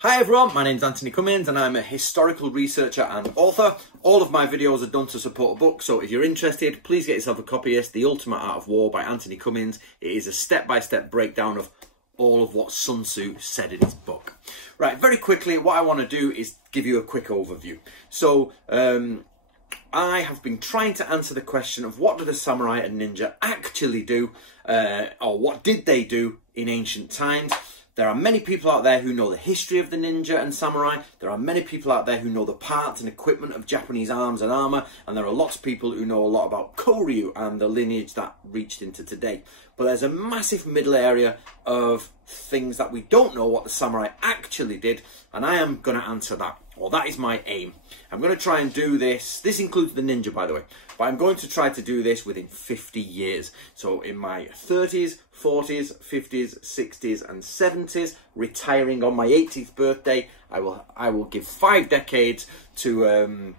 Hi everyone, my name's Antony Cummins and I'm a historical researcher and author. All of my videos are done to support a book, so if you're interested, please get yourself a copy of The Ultimate Art of War by Antony Cummins. It is a step-by-step breakdown of all of what Sun Tzu said in his book. Right, very quickly, what I want to do is give you a quick overview. So, I have been trying to answer the question of what did a samurai and ninja actually do, or what did they do in ancient times. There are many people out there who know the history of the ninja and samurai. There are many people out there who know the parts and equipment of Japanese arms and armour. And there are lots of people who know a lot about Koryu and the lineage that reached into today. But there's a massive middle area of things that we don't know what the samurai actually did. And I am going to answer that. Well, that is my aim. I'm going to try and do this. This includes the ninja, by the way. But I'm going to try to do this within 50 years. So in my 30s, 40s, 50s, 60s and 70s, retiring on my 80th birthday, I will give 5 decades to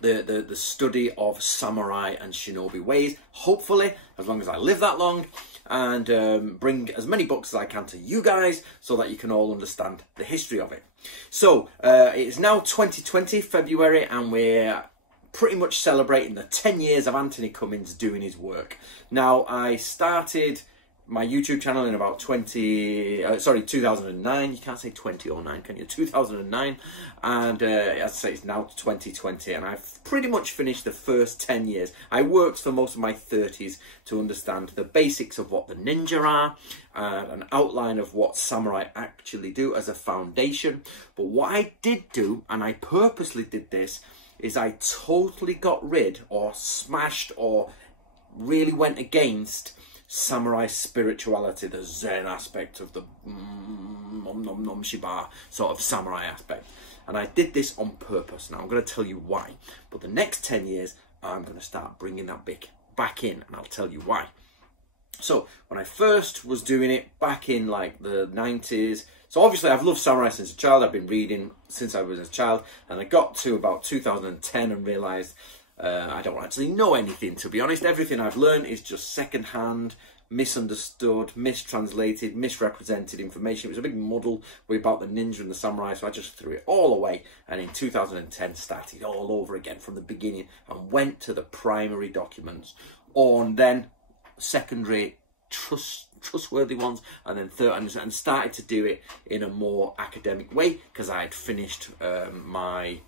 the study of samurai and shinobi ways. Hopefully, as long as I live that long, and bring as many books as I can to you guys so that you can all understand the history of it. So, it is now 2020, February, and we're pretty much celebrating the 10 years of Antony Cummins doing his work. Now, I started my YouTube channel in about 2009. You can't say 20 or 9, can you? 2009. And as I say, it's now 2020. And I've pretty much finished the first 10 years. I worked for most of my 30s to understand the basics of what the ninja are, an outline of what samurai actually do as a foundation. But what I did do, and I purposely did this, is I totally got rid or smashed or really went against samurai spirituality, the Zen aspect of the nom nom nom shiba sort of samurai aspect. And I did this on purpose. Now I'm going to tell you why. But the next 10 years, I'm going to start bringing that back in, and I'll tell you why. So when I first was doing it back in like the 90s, so obviously I've loved samurai since a child. I've been reading since I was a child, and I got to about 2010 and realised I don't actually know anything, to be honest. Everything I've learned is just second-hand, misunderstood, mistranslated, misrepresented information. It was a big muddle about the ninja and the samurai, so I just threw it all away. And in 2010, started all over again from the beginning and went to the primary documents, and then secondary, trustworthy ones, and then third, and started to do it in a more academic way because I had finished my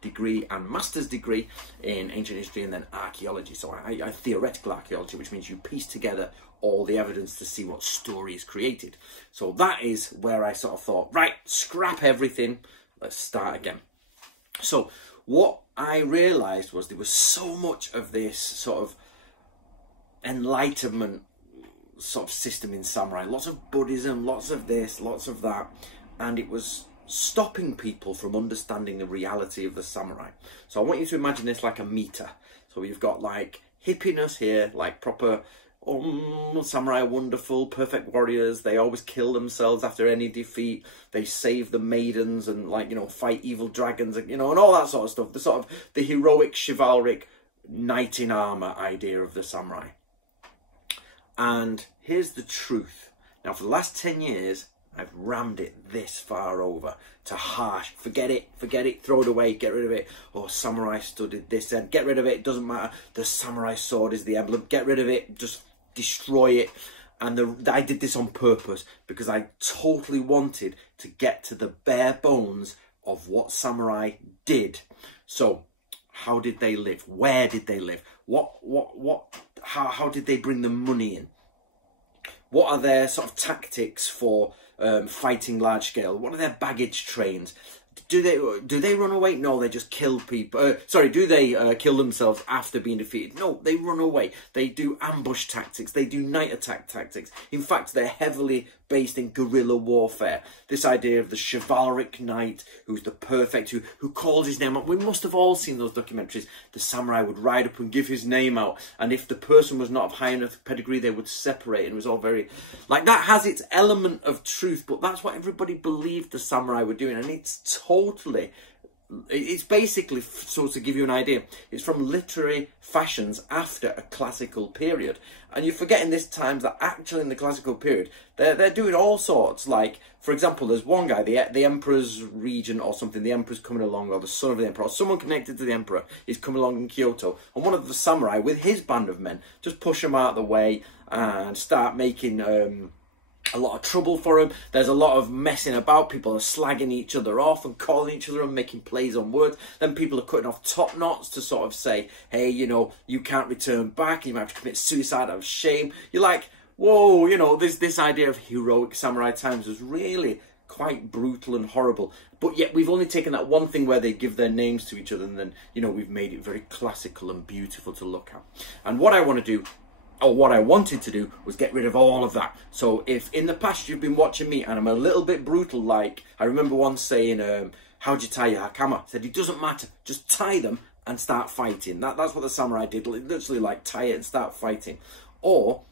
degree and master's degree in ancient history and then archaeology. So I theoretical archaeology, which means you piece together all the evidence to see what story is created. So that is where I sort of thought, right, scrap everything, let's start again. So what I realized was there was so much of this sort of enlightenment sort of system in samurai, lots of Buddhism, lots of this, lots of that, and it was stopping people from understanding the reality of the samurai. So I want you to imagine this like a meter. So you've got like hippiness here, like proper samurai, wonderful, perfect warriors. They always kill themselves after any defeat. They save the maidens and, like, you know, fight evil dragons, you know, and all that sort of stuff. The sort of the heroic, chivalric knight in armor idea of the samurai. And here's the truth. Now, for the last 10 years, I've rammed it this far over to harsh. Forget it, throw it away, get rid of it. Oh, samurai studied this and get rid of it. It doesn't matter. The samurai sword is the emblem. Get rid of it. Just destroy it. And I did this on purpose because I totally wanted to get to the bare bones of what samurai did. So, how did they live? Where did they live? How did they bring the money in? What are their sort of tactics for fighting large scale? What are their baggage trains? Do they run away? No, they just kill people. Do they kill themselves after being defeated? No, they run away. They do ambush tactics. They do night attack tactics. In fact, they're heavily based in guerrilla warfare. This idea of the chivalric knight who's the perfect, who calls his name out. We must have all seen those documentaries. The samurai would ride up and give his name out, and if the person was not of high enough pedigree, they would separate, and it was all very... Like, that has its element of truth, but that's what everybody believed the samurai were doing, and it's totally it's basically, so to give you an idea, it's from literary fashions after a classical period. And you're forgetting this times that actually in the classical period, they're doing all sorts. Like, for example, there's one guy, the emperor's regent or something, the emperor's coming along, or the son of the emperor, or someone connected to the emperor is coming along in Kyoto. And one of the samurai with his band of men just push him out of the way and start making a lot of trouble for him. There's a lot of messing about. People are slagging each other off and calling each other and making plays on words. Then people are cutting off top knots to sort of say, hey, you know, you can't return back. You might have to commit suicide out of shame. You're like, whoa, you know, this idea of heroic samurai times was really quite brutal and horrible. But yet we've only taken that one thing where they give their names to each other, and then, you know, we've made it very classical and beautiful to look at. And what I want to do, or what I wanted to do, was get rid of all of that. So if in the past you've been watching me and I'm a little bit brutal, like I remember once saying, how'd you tie your hakama? I said, it doesn't matter, just tie them and start fighting. That's what the samurai did, literally like tie it and start fighting. Or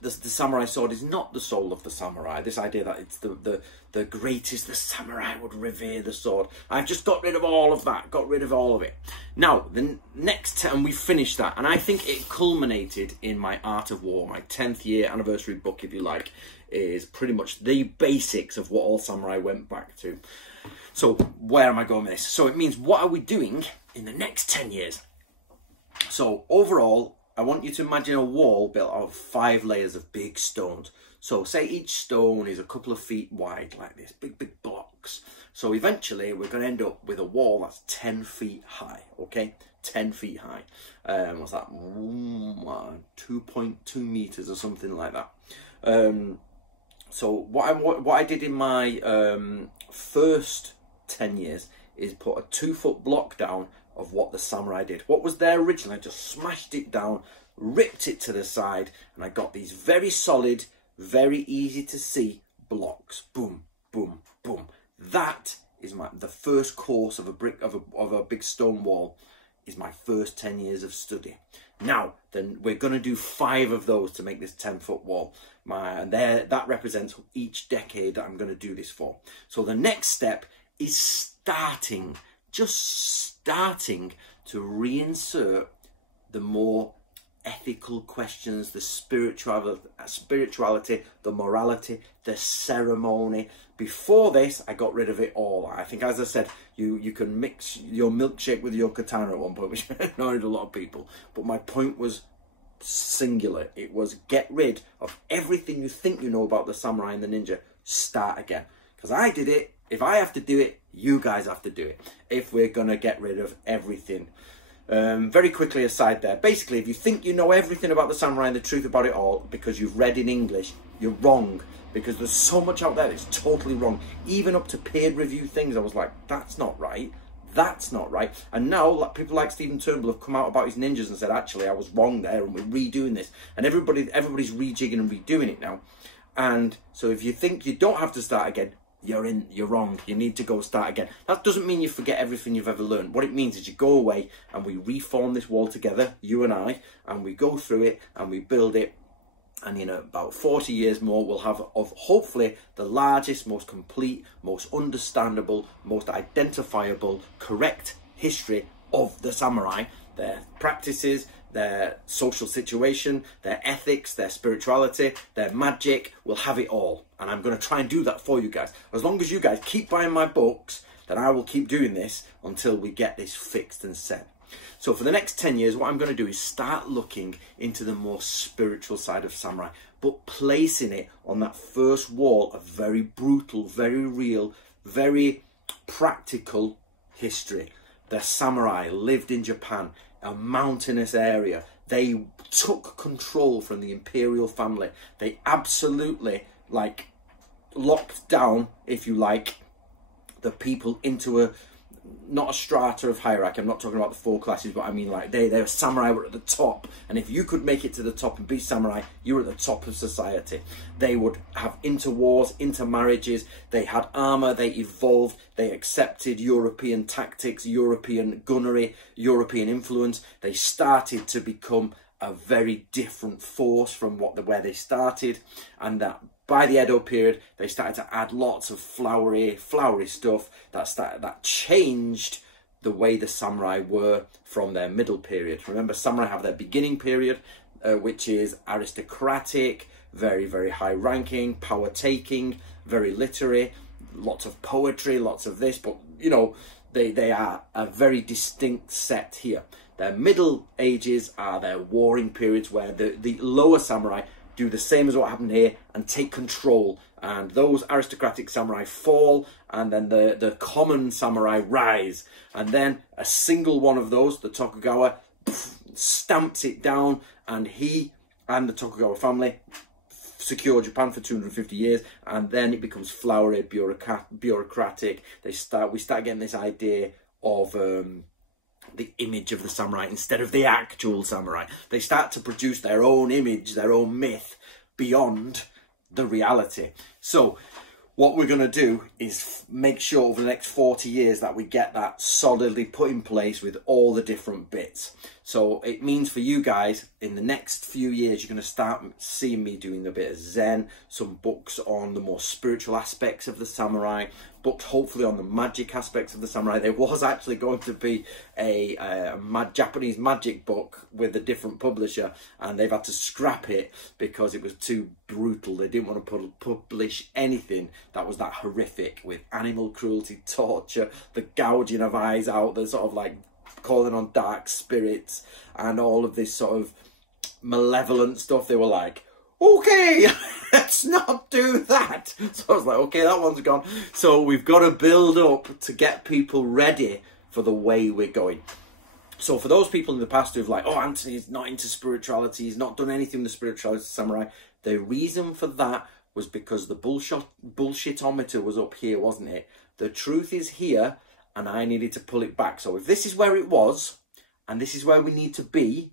the samurai sword is not the soul of the samurai. This idea that it's the greatest, the samurai would revere the sword. I've just got rid of all of that, got rid of all of it. Now, the next, and we finished that, and I think it culminated in my Art of War, my 10th year anniversary book, if you like, is pretty much the basics of what all samurai went back to. So, where am I going with this? So, it means, what are we doing in the next 10 years? So, overall, I want you to imagine a wall built of 5 layers of big stones. So say each stone is a couple of feet wide like this, big blocks. So eventually we're going to end up with a wall that's 10 feet high, okay? 10 feet high. What's that? 2.2 meters or something like that. So what I did in my first 10 years is put a 2-foot block down of what the samurai did. What was there originally, I just smashed it down, ripped it to the side, and I got these very solid, very easy to see blocks. Boom, boom, boom. That is the first course of a big stone wall, is my first 10 years of study. Now, then we're going to do 5 of those to make this 10-foot wall. And that represents each decade that I'm going to do this for. So the next step is starting to reinsert the more ethical questions, the spirituality, the morality, the ceremony. Before this, I got rid of it all. I think, as I said, you can mix your milkshake with your katana at one point, which annoyed a lot of people. But my point was singular. It was get rid of everything you think you know about the samurai and the ninja. Start again. Because I did it. If I have to do it, you guys have to do it. If we're going to get rid of everything. Very quickly aside there. Basically, if you think you know everything about the samurai and the truth about it all because you've read in English, you're wrong. Because there's so much out there that's totally wrong. Even up to peer review things, I was like, that's not right. That's not right. And now people like Stephen Turnbull have come out about his ninjas and said, actually, I was wrong there and we're redoing this. And everybody's rejigging and redoing it now. And so if you think you don't have to start again, you're wrong. You need to go start again. That doesn't mean you forget everything you've ever learned. What it means is you go away and we reform this wall together, you and I, and we go through it and we build it. And in about 40 years more, we'll have hopefully the largest, most complete, most understandable, most identifiable, correct history of the samurai, their practices, their social situation, their ethics, their spirituality, their magic. We'll have it all. And I'm going to try and do that for you guys. As long as you guys keep buying my books, then I will keep doing this until we get this fixed and set. So for the next 10 years, what I'm going to do is start looking into the more spiritual side of samurai, but placing it on that first wall of very brutal, very real, very practical history. The samurai lived in Japan, a mountainous area. They took control from the imperial family. They absolutely, like, locked down, if you like, the people into not a strata of hierarchy. I'm not talking about the 4 classes, but I mean, like, their samurai were at the top, and if you could make it to the top and be samurai, you were at the top of society. They would have interwars, intermarriages, they had armor, they evolved, they accepted European tactics, European gunnery, European influence. They started to become a very different force from where they started, and that by the Edo period, they started to add lots of flowery stuff that changed the way the samurai were from their middle period. Remember, samurai have their beginning period, which is aristocratic, very, very high ranking, power taking, very literary, lots of poetry, lots of this, but you know, they are a very distinct set here. Their middle ages are their warring periods, where the lower samurai do the same as what happened here and take control, and those aristocratic samurai fall, and then the common samurai rise, and then a single one of those, the Tokugawa, stamps it down, and he and the Tokugawa family secure Japan for 250 years, and then it becomes flowery, bureaucratic. We start getting this idea of the image of the samurai instead of the actual samurai. They start to produce their own image, their own myth beyond the reality. So what we're going to do is make sure over the next 40 years that we get that solidly put in place with all the different bits. So it means for you guys, in the next few years, you're going to start seeing me doing a bit of Zen, some books on the more spiritual aspects of the samurai, books hopefully on the magic aspects of the samurai. There was actually going to be a Japanese magic book with a different publisher, and they've had to scrap it because it was too brutal. They didn't want to publish anything that was that horrific, with animal cruelty, torture, the gouging of eyes out, the sort of like calling on dark spirits and all of this sort of malevolent stuff. They were like, okay, let's not do that. So I was like, okay, that one's gone. So we've got to build up to get people ready for the way we're going. So for those people in the past who've like, oh, Antony's not into spirituality, he's not done anything with the spirituality of samurai, the reason for that was because the bullshitometer was up here, wasn't it? The truth is here, and I needed to pull it back. So if this is where it was, and this is where we need to be,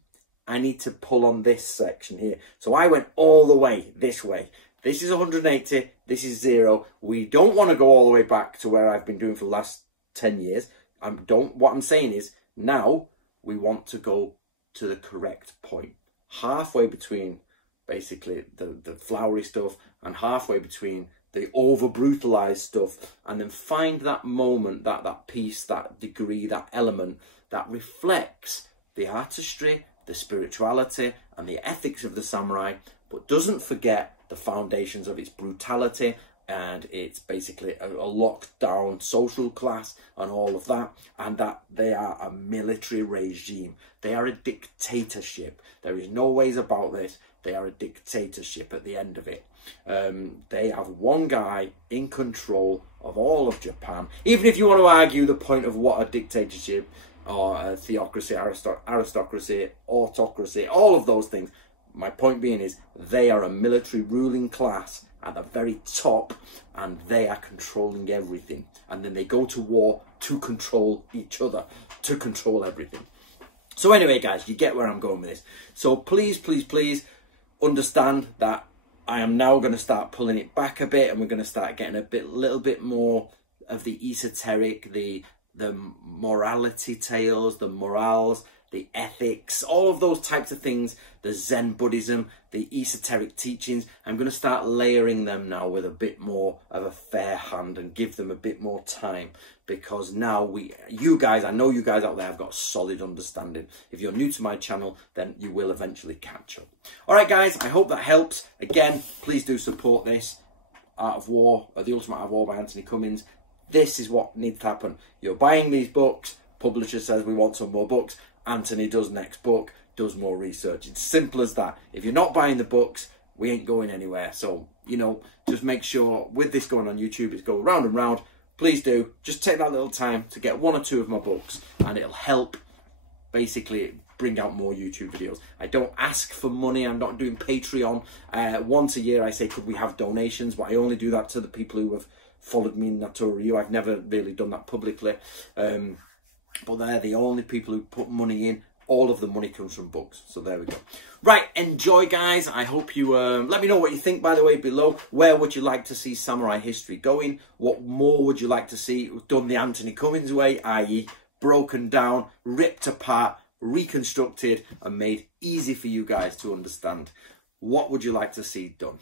I need to pull on this section here. So I went all the way this way. This is 180, this is 0. We don't want to go all the way back to where I've been doing for the last 10 years. What I'm saying is, now we want to go to the correct point. Halfway between basically the flowery stuff and halfway between the over-brutalized stuff, and then find that moment, that piece, that degree, that element that reflects the artistry, the spirituality and the ethics of the samurai, but doesn't forget the foundations of its brutality and it's basically a locked down social class and all of that, and that they are a military regime. They are a dictatorship. There is no ways about this. They are a dictatorship at the end of it. They have one guy in control of all of Japan. Even if you want to argue the point of what a dictatorship or a theocracy, aristocracy, autocracy, all of those things, my point being is they are a military ruling class at the very top, and they are controlling everything, and then they go to war to control each other, to control everything. So anyway guys, you get where I'm going with this. So please, please, please understand that I am now going to start pulling it back a bit, and we're going to start getting little bit more of the esoteric, the morality tales, the morals, the ethics, all of those types of things, the Zen Buddhism, the esoteric teachings. I'm going to start layering them now with a bit more of a fair hand and give them a bit more time, because now you guys, I know you guys out there have got a solid understanding. If you're new to my channel, then you will eventually catch up. All right, guys, I hope that helps. Again, please do support this Art of War, or The Ultimate Art of War by Antony Cummins. This is what needs to happen. You're buying these books, publisher says we want some more books, Antony does next book, does more research. It's simple as that. If you're not buying the books, we ain't going anywhere. So, you know, just make sure with this going on YouTube, it's going round and round. Please do. Just take that little time to get 1 or 2 of my books, and it'll help basically bring out more YouTube videos. I don't ask for money. I'm not doing Patreon. Once a year I say, could we have donations? But I only do that to the people who have followed me in Natura Ryu. I've never really done that publicly. But they're the only people who put money in. All of the money comes from books. So there we go. Right, enjoy guys. I hope you, let me know what you think, by the way, below. Where would you like to see samurai history going? What more would you like to see done the Antony Cummins way, i.e. broken down, ripped apart, reconstructed and made easy for you guys to understand? What would you like to see done?